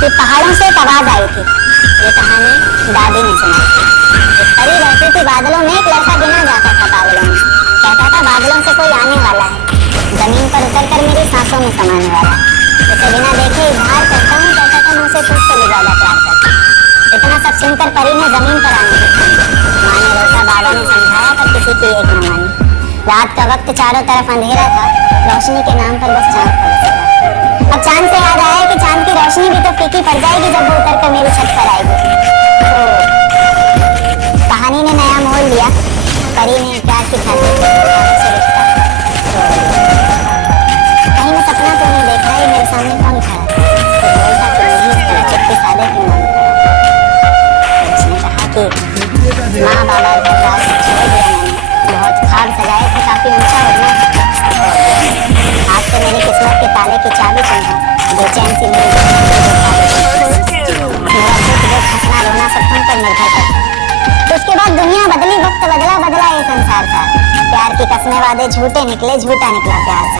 कि पहाड़ों से एक आवाज आई थी। ये कहानी दादी ने सुनाई थी। एक परी रहती थी बादलों में, एक लड़का गिना जाता था बादलों में। कहता था बादलों से कोई आने वाला है, जमीन पर उतरकर मेरी सांसों में समाने वाला है। उसे बिना देखे इजहार करता हूँ, कहता था मैं उसे तुझसे भी ज्यादा प्यार करता हूँ। इतना सब सुनकर परी ने जमीन पर आने की ठानी। माँ ने रोका, बाबा ने समझाया, पर किसी की एक न मानी। रात का वक्त चारों तरफ अंधेरा था, रोशनी के नाम पर बस चांद था बसेरा। अब चांद से याद आया कि चांद की रोशनी भी तो फीकी पड़ जाएगी जब वो उतर कर मेरी छत पर आएगी। तो कहानी ने नया मोड़ लिया। परी ने प्यार की खातिर से रिश्ता कहीं मैं सपना तो नहीं देख रहा, ये मेरे सामने कौन खड़ा है? तो बोलता कि नहीं, इस तरह चुप्पी सादे क्यों मांग खड़ा? उसने कहा कि माँ बाबा का प्यार छोड़ दिया मैंने, बहुत ख्वाब सजाए थे, काफी ऊंचा उड़ना था। आज से मेरी किस्मत के ताले की चाबी सुनता, बेचैन सी मेरी मेरा दुख जो हंसना रोना सब तुम पर निर्भर करता। तो उसके बाद दुनिया बदली, वक्त बदला, बदला ये संसार था। प्यार की कसमें वादे झूठे निकले, झूठा निकला प्यार।